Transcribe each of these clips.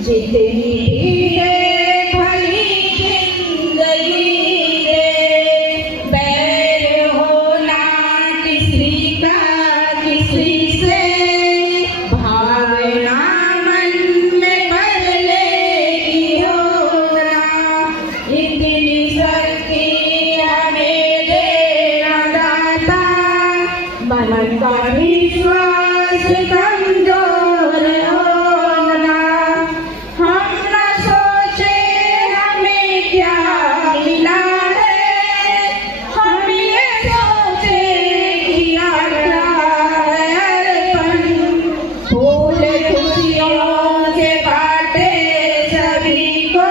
जितनी भी है भली जिंदगी रे, बैर होना किसी का किसी से, भावना मन में भर लेगी होना। इतनी शक्ति हमें देना दाता, मन का विश्वास कमजोर होना। हम न सोचे हमें क्या मिला है, हम ये सोचे किया क्या है अर्पण। फूल खुशियों से बांटे सभी को,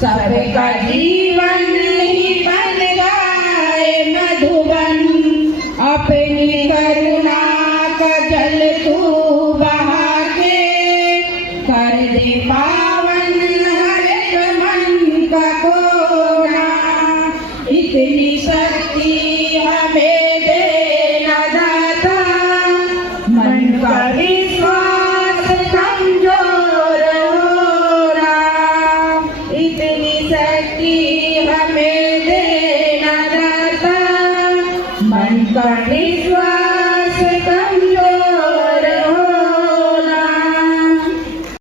सबका जीवन ही बन जाए मधुबन। अपनी करुणा का जल तू बहा के, कर दे पावन हर एक मन का कोना। इतनी शक्ति हमें देना दाता, मन का विश्वास कमजोर होना। इतनी शक्ति हमें देना दाता, मन का विश्वास कम